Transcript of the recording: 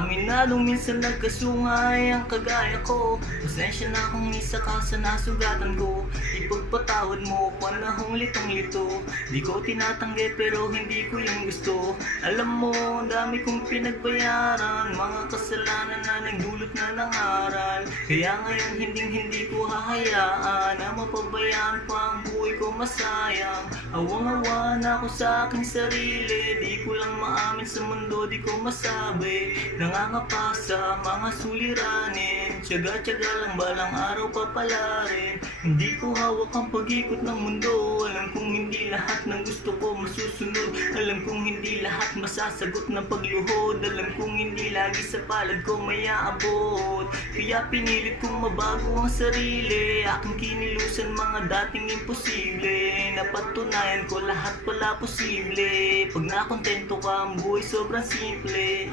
Aminadong minsan nagkasungay ang kagaya ko. Pasensya na kung isa ka sa nasugatan ko. Ipagpatawad mo, panahong litong-lito. Di ko tinatanggi pero hindi ko yung gusto. Alam mo, ang dami kong pinagbayaran, mga kasalanan na nagdulot na ng aral. Kaya ngayon hindi ko hahayaan na mapabayaan pa ang buhay ko masayang. Awang-awa na ako sa aking sarili, di ko lang maamin sa mundo, di ko masabi. Nangangapa sa mga suliranin, tiyaga-tiyaga lang balang araw papalarin. Hindi ko hawak ang pag-ikot ng mundo, alam kong hindi lahat ng gusto ko masusunod. Alam kong hindi lahat masasagot ng pagluhod, alam kong hindi lagi sa palad ko may aabot. Kaya pinilit kong mabago ang sarili, aking kinilusan mga dating imposible. Napatunayan ko lahat pala posible, pag nakontento ka ang buhay sobrang simple.